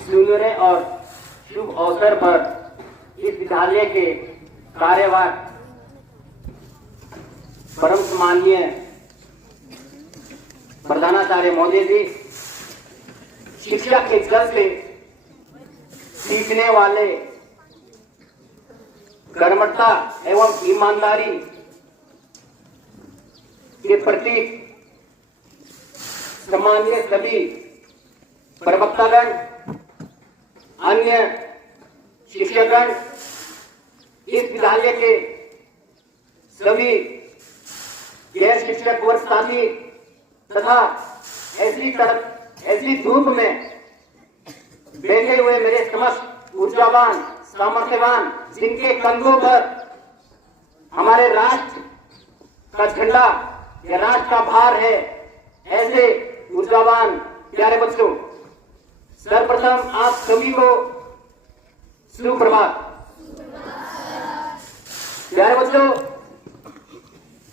सुनहरे और शुभ अवसर पर इस विद्यालय के कार्यवाह परम सम्माननीय प्रधानाचार्य महोदय जी, शिक्षा के जल से सीखने वाले कर्मठता एवं ईमानदारी के प्रतीक सम्माननीय सभी प्रवक्तागण, अन्य शिक्षकगण, इस विद्यालय के सभी गैर शिक्षक वर्ग साथी तथा ऐसी धूप में बैठे हुए मेरे समस्त ऊर्जावान, सामर्थ्यवान, जिनके कंधों पर हमारे राष्ट्र का झंडा या राष्ट्र का भार है, ऐसे ऊर्जावान प्यारे बच्चों, सर्वप्रथम आप सभी को सुप्रभात। प्यारे बच्चों,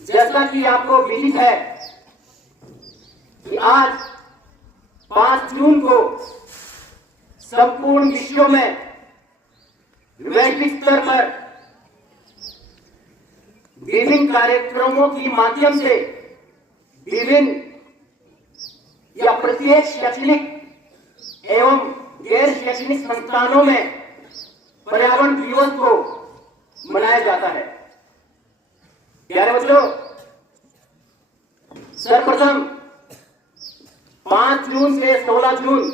जैसा कि आपको विदित है कि आज 5 जून को संपूर्ण विश्व में वैश्विक स्तर पर विभिन्न कार्यक्रमों के माध्यम से विभिन्न या प्रत्येक शैक्षणिक एवं गैर शैक्षणिक संस्थानों में पर्यावरण दिवस को मनाया जाता है। प्यारे बच्चों, सर्वप्रथम 5 जून से 16 जून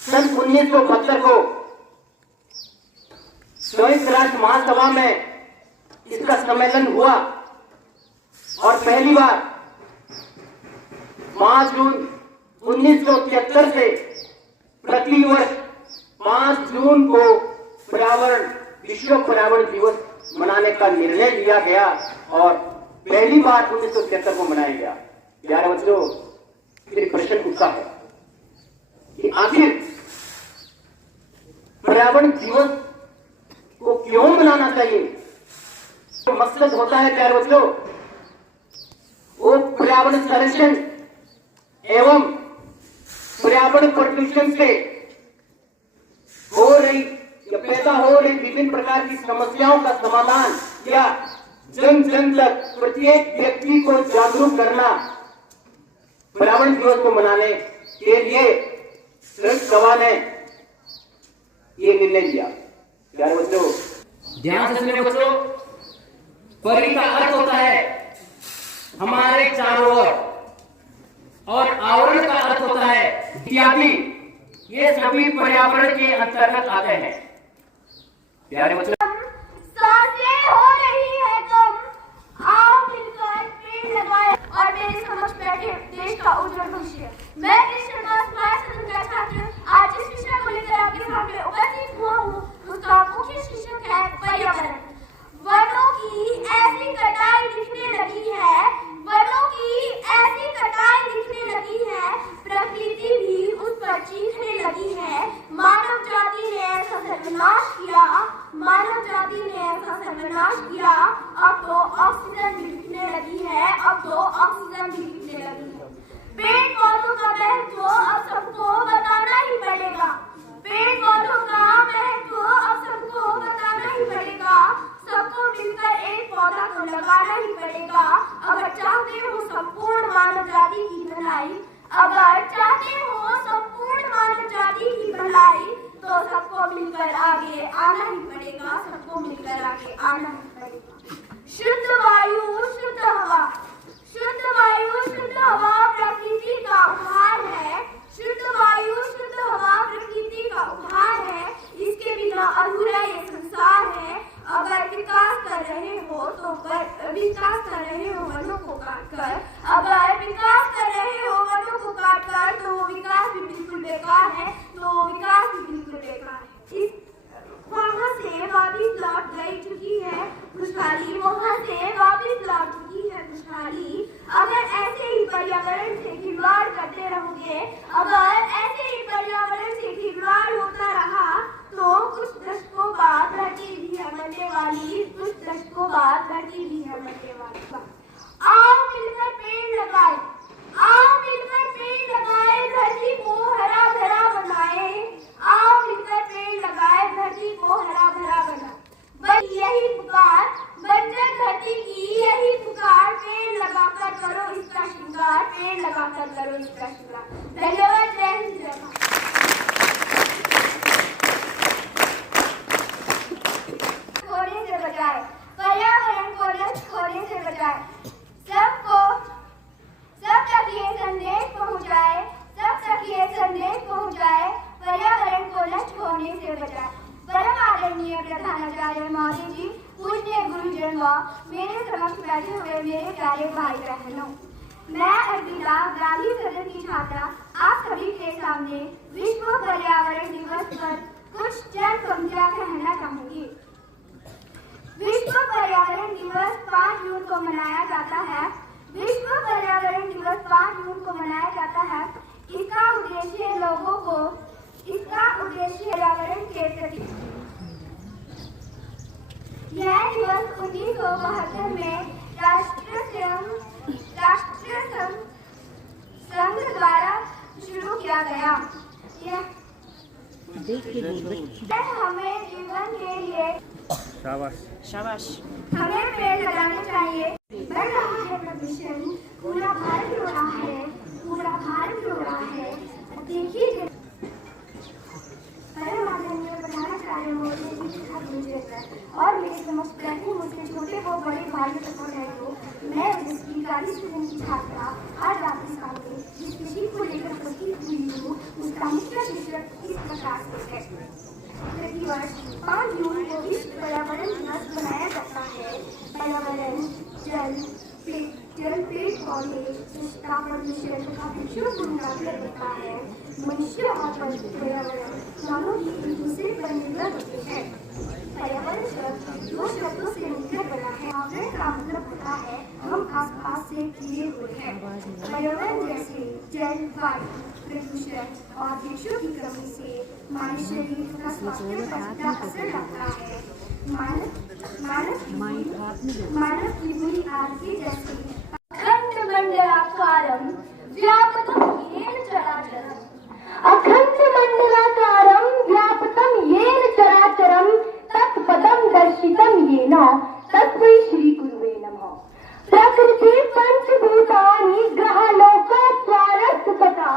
सन 1972 को संयुक्त राष्ट्र महासभा में इसका सम्मेलन हुआ और पहली बार 5 जून 1973 से प्रतिवर्ष 5 जून को विश्व पर्यावरण दिवस मनाने का निर्णय लिया गया और पहली बार 1973 को मनाया गया। प्यारे बच्चों, फिर प्रश्न उठता है कि आखिर पर्यावरण दिवस को क्यों मनाना चाहिए? तो मकसद होता है प्यारे बच्चों, वो पर्यावरण संरक्षण एवं पर्यावरण प्रदूषण से हो रही या पैदा हो रही विभिन्न प्रकार की समस्याओं का समाधान या जन जन तक प्रत्येक व्यक्ति को जागरूक करना पर्यावरण दिवस को मनाने के लिए संयुक्त सभा ने ये निर्णय लिया। प्यारे बच्चों, ध्यान से सुनिए बच्चों, परि का अर्थ होता है हमारे चारों ओर और आवरण का अर्थ होता है इत्यादि। ये सभी पर्यावरण के अंतर्गत आते हैं। प्यारे बच्चों, सांसें हो रही है कम, आओ मिलकर पेड़ लगाएं और मेरे समक्ष बैठे देश का उज्जवल भविष्य। मैं छात्र आज इस विषय को लेकर आपके सामने उपस्थित हुआ हूँ। उसका मुख्य शीर्षक है पर्यावरण। वनों की ऐसी कटाई दिखने लगी है, वनों की ऐसी कटाई दिखने लगी है, प्रकृति भी उस पर चीखने लगी है। मानव जाति ने ऐसा सर्वनाश किया, मानव जाति ने ऐसा सर्वनाश किया, अब तो ऑक्सीजन भी दिखने लगी है, अब तो ऑक्सीजन भी दिखने लगी है। पेड़ पौधों का महत्व अब सबको बताना ही पड़ेगा, पेड़ पौधों का महत्व अब सबको बताना ही पड़ेगा। सबको मिलकर एक पौधा को लगाना ही पड़ेगा अगर चाहते हो संपूर्ण मानव जाति की भलाई। अगर चाहते हो संपूर्ण मानव जाति की भलाई तो सबको मिलकर आगे आना ही पड़ेगा, सबको मिलकर आगे आना ही पड़ेगा। शुद्ध वायु, शुद्ध हवा, शुद्ध वायु, शुद्ध हवा प्रकृति का उपहार है। शुद्ध वायु, शुद्ध हवा प्रकृति का उपहार है। इसके बिना अधूरा ये संसार है। अगर विकास कर रहे हो तो विकास कर रहे हो वनों को काटकर, अगर विकास कर रहे हो वनों को काटकर तो विकास भी बिल्कुल बेकार है, तो विकास भी बिल्कुल बेकार है। इस वहाँ से वापिस लौट गई चुकी है खुशहाली, वहाँ से वापिस लौट चुकी है खुशहाली। अगर ऐसे ही पर्यावरण से खिलवाड़ करते रहोगे, अगर ऐसे ही पर्यावरण से खिलवाड़ होता रहा तो कुछ दशकों बाद धरती भी है मरने वाली, कुछ दशकों बाद धरती भी है मरने वाली। आओ मिलकर पेड़ लगाए, आओ मिलकर पेड़ लगाए, धरती को हरा भरा बनाए। संदेश पहुंचाए, पर्यावरण को नष्ट होने से बचाए। परम आदरणीय प्रधानाचार्य महोदय जी, पूज्य गुरुजन व मेरे समक्ष बैठे हुए मेरे प्यारे भाई बहनों, मैं अर्पिता गांधी सदन की छात्रा आप सभी के सामने विश्व पर्यावरण दिवस पर कुछ चंद पंक्तियां कहना चाहूंगी। विश्व पर्यावरण दिवस 5 जून को मनाया जाता है। विश्व पर्यावरण दिवस 5 जून को मनाया जाता है। इसका उद्देश्य पर्यावरण के प्रति। यह दिवस 1972 में राष्ट्रीय संघ द्वारा शुरू किया गया। यह हमें जीवन के लिए शाबाश हमें पेड़ लगाने चाहिए। बढ़ रहा है प्रदूषण, पूरा भारत रो रहा है, पूरा भारत रो रहा है। देखिए परम आदरणीय प्रधानाचार्य महोदय जी के साथ मुझे और मेरे समस्त बैठे मुझसे छोटे व बड़े भाई तथा बहनों, मैं इसकी गांधी सदन की छात्रा आज आपके सामने जिस विषय को लेकर उपस्थित हुई हूँ उसका मुख्य शीर्षक इस प्रकार से है। प्रतिवर्ष 5 जून को विश्व पर्यावरण दिवस मनाया जाता है। पर्यावरण जल पेड़ पौधे जिसका प्रदूषण तथा वृक्षों को निकाल देता है। मनुष्य और पर्यावरण दोनों ही एक दूसरे पर निर्भर होते हैं। पर्यावरण शब्द 2 शब्दों से मिलकर बना है। पर्यावरण का मतलब होता है हम आसपास से घिरे हुए हैं। पर्यावरण जैसे जल, वायु, प्रदूषण और वृक्षों की कमी से मानव शरीर तथा स्वास्थ्य पर सीधा असर पड़ता है। मानव की बुरी आदतें जैसे अखंड मंडलाकारं व्याप्तं येन चराचरम्, अखंड मंडलाकारं व्याप्तं येन चराचरं तत्पदं दर्शितं येन तस्मै श्री गुरुवे नमः। प्रकृति पंचभूतानि ग्रहलोका स्वारस्थ तथा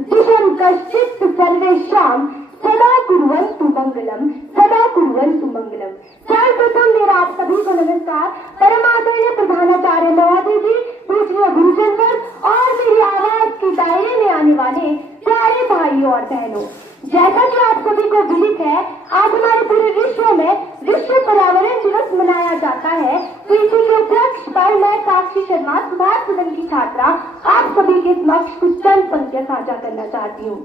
दिशं कश्चित् सर्वेषां सदा कुर्वन्तु मंगलम, सदा कुर्वन्तु मंगलम। सर्वप्रथम मेरा आप सभी को नमस्कार। परमादरणीय प्रधानाचार्य महोदय जी, पूज्य गुरुजनवर और मेरी आवाज के दायरे में आने वाले प्यारे भाइयों और बहनों, जैसा कि आप सभी को विदित है, आज हमारे पूरे विश्व में विश्व पर्यावरण दिवस मनाया जाता है। तो इसी के उपलक्ष्य पर मैं साक्षी शर्मा सुभाष सदन की छात्रा आप सभी के समक्ष कुछ चंद पंक्तियां साझा करना चाहती हूँ।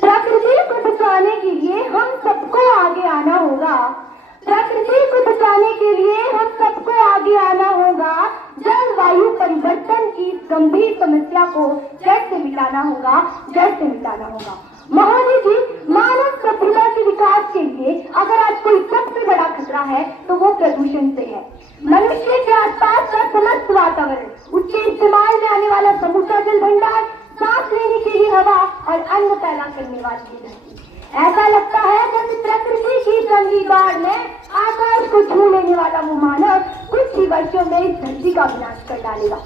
प्रकृति को बचाने के लिए हम सबको आगे आना होगा। प्रकृति को बचाने के लिए हम सबको आगे आना होगा। जलवायु परिवर्तन की गंभीर समस्या को जड़ से मिटाना होगा, जड़ से मिटाना होगा। महोदय जी, मानव सभ्यता के विकास के लिए अगर आज कोई सबसे बड़ा खतरा है तो वो प्रदूषण से है। मनुष्य के आसपास का समस्त वातावरण, उसके इस्तेमाल में आने वाला समूचा जल भंडार, सांस लेने के लिए हवा और अन्न पैदा करने वाली धरती। ऐसा लगता है जैसे प्रकृति की रंगी बाढ़ में आकाश को छू लेने वाला वो मानव कुछ ही वर्षों में इस धरती का विनाश कर डालेगा।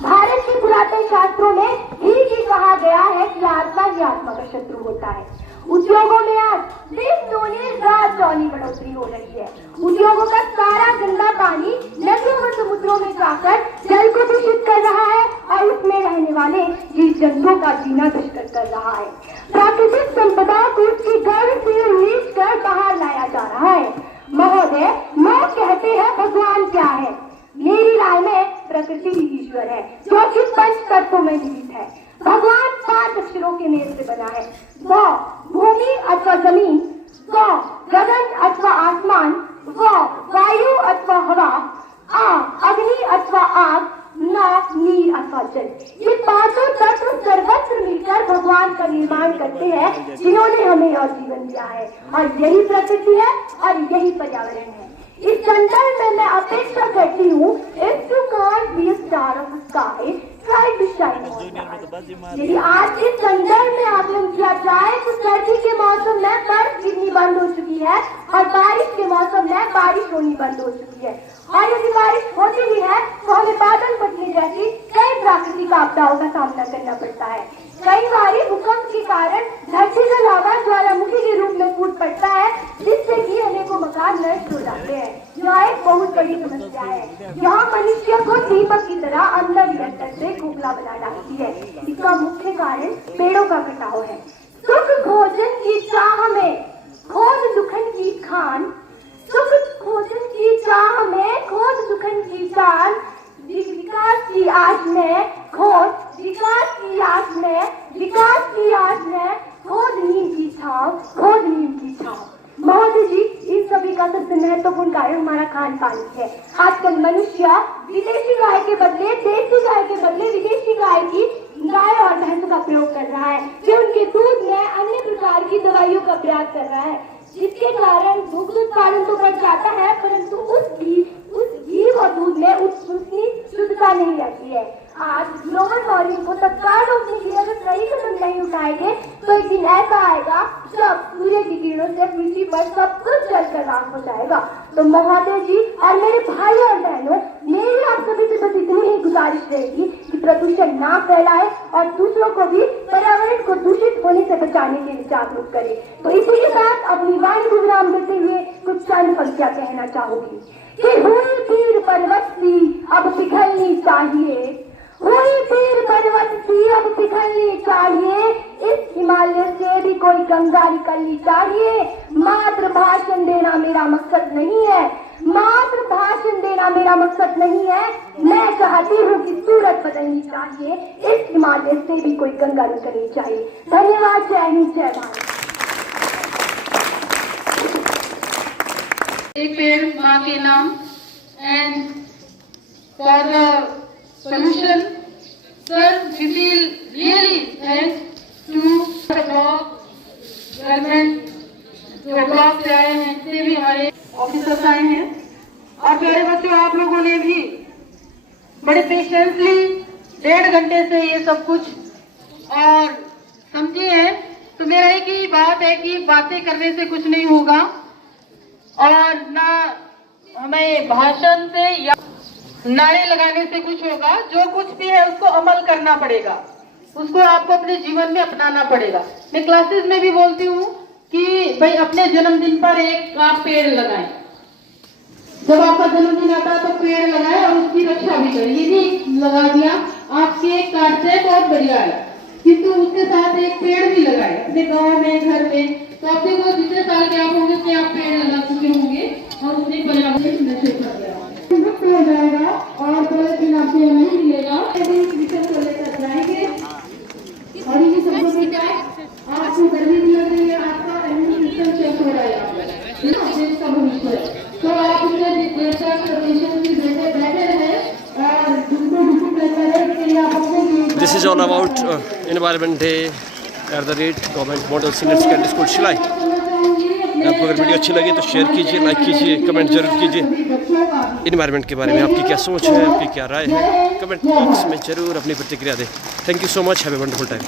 भारत के पुरातन शास्त्रों में ही कहा गया है कि आत्मा ही आत्मा का शत्रु होता है। उद्योगों में आज दिन दूनी रात चौनी बढ़ोतरी हो रही है। उद्योगों का सारा गंदा पानी नदियों व समुद्रों में जाकर जल को दूषित कर रहा है और उसमें रहने वाले जीव जंतुओं का जीना दुष्कर कर रहा है। प्राकृतिक संपदा को उसके घर से नीच कर बाहर लाया जा रहा है। महोदय, लोग कहते हैं भगवान क्या है? मेरी राय में प्रकृति ही ईश्वर है, जो कि 5 तत्वों में निहित है। भगवान 5 अक्षरों के मेल से बना है। व भूमि अथवा जमीन, व गगन अथवा आसमान, व वायु अथवा हवा, आ अग्नि अथवा आग, न नीर अथवा जल। ये 5 तत्व सर्वत्र मिलकर भगवान का निर्माण करते हैं, जिन्होंने हमें और जीवन दिया है। और यही प्रकृति है और यही पर्यावरण है। इस संदर्भ में मैं अपेक्षा करती हूँ, if you can't be a star of the sky, try to shine on stars। यदि आज के संदर्भ में आकलन किया जाए तो सर्दी के मौसम में बर्फ गिरनी बंद हो चुकी है और बारिश के मौसम में बारिश होनी बंद हो चुकी है। और यदि बारिश होती भी है तो हमें बादल फटने जैसी कई प्राकृतिक आपदाओं का सामना करना पड़ता है। कई बार भूकंप के कारण धरती का लावा ज्वालामुखी के रूप में फूट पड़ता है, जिससे कि अनेकों मकान नष्ट हो जाते हैं। यह एक बहुत बड़ी समस्या है। यह मनुष्य को दीपक की तरह अंदर ही अंदर से खोखला बना डालती है। इसका मुख्य कारण पेड़ों का कटाव है। तो महत्वपूर्ण कारण हमारा खान पान है। आजकल मनुष्य विदेशी गाय के बदले, देसी गाय के बदले विदेशी गाय और भैंसों का प्रयोग कर रहा है। फिर उनके दूध में अन्य प्रकार की दवाइयों का प्रयोग कर रहा है, जिसके कारण दुग्ध उत्पादन तो बढ़ जाता है, परंतु उस घी और दूध में उतनी शुद्धता नहीं रहती है। आज ग्लोबल वार्मिंग को तत्काल रोकने के लिए अगर सही कदम नहीं उठाएंगे तो एक दिन ऐसा आएगा जब सूर्य की किरणों से पृथ्वी पर सब कुछ जलकर राख हो जाएगा। तो महोदय जी और मेरे भाई और बहनों, मेरी आप सभी से बस इतनी ही गुजारिश रहेगी कि प्रदूषण ना फैलाए और दूसरों को भी पर्यावरण को दूषित होने से बचाने के लिए जागरूक करे। तो इसी के साथ अपनी वाणी को विराम देते हुए कुछ चंद पंक्तियां कहना चाहूंगी कि हुई पीर पर्वत सी अब पिघलनी चाहिए, हुई पीर पर्वत सी अब पिघलनी चाहिए, इस हिमालय से भी कोई गंगा निकलनी चाहिए। मात्र भाषण देना मेरा मकसद नहीं है, मात्र भाषण देना मेरा मकसद नहीं है, मैं चाहती हूँ कि सूरत बदलनी चाहिए, इस हिमालय से भी कोई गंगा निकलनी चाहिए। धन्यवाद। जय हिंद, जय भारत। एक पेड़ माँ के नाम and for the solution sir we feel really thanks to the block government जो ब्लॉक से आए हैं, जितने भी हमारे ऑफिसर्स आए हैं और प्यारे बच्चों, आप लोगों ने भी बड़े पेशेंसली 1.5 घंटे से ये सब कुछ और समझे हैं। तो मेरा एक ही बात है कि बातें करने से कुछ नहीं होगा और ना हमें भाषण से या नारे लगाने से कुछ होगा। जो कुछ भी है उसको अमल करना पड़ेगा, उसको आपको अपने जीवन में अपनाना पड़ेगा। मैं क्लासेस में भी बोलती हूँ कि भाई अपने जन्मदिन पर एक आप पेड़ लगाएं। जब आपका जन्मदिन आता है तो पेड़ लगाएं और उसकी रक्षा भी करें। ये नहीं लगा दिया आप केक काटते हैं बहुत बढ़िया है, किंतु उसके साथ एक पेड़ भी लगाए अपने गाँव में, घर में। तो आप देखो जितने साल के आप होंगे उतने आप पेड़ लगा चुके होंगे और उसने पर्यावरण नशे कर दिया मुक्त हो जाएगा और कोई दिन आपको नहीं मिलेगा। मिशन को लेकर जाएंगे और ये सब आपको गर्मी नहीं लग रही है, आपका इम्यून सिस्टम चेक हो रहा है, देश का भविष्य है। तो आप उसमें देश का प्रदेशन की बैठे रहे और जिनको डिसिप्लिन करें इसके लिए आप अपने This is all about Environment Day at the rate Government Model Senior Secondary School Shillai. आपको अगर वीडियो अच्छी लगे तो शेयर कीजिए, लाइक कीजिए, कमेंट जरूर कीजिए। इन्वायरमेंट के बारे में आपकी क्या सोच है, आपकी क्या राय है, कमेंट बॉक्स में जरूर अपनी प्रतिक्रिया दें। Thank you so much, have a wonderful time.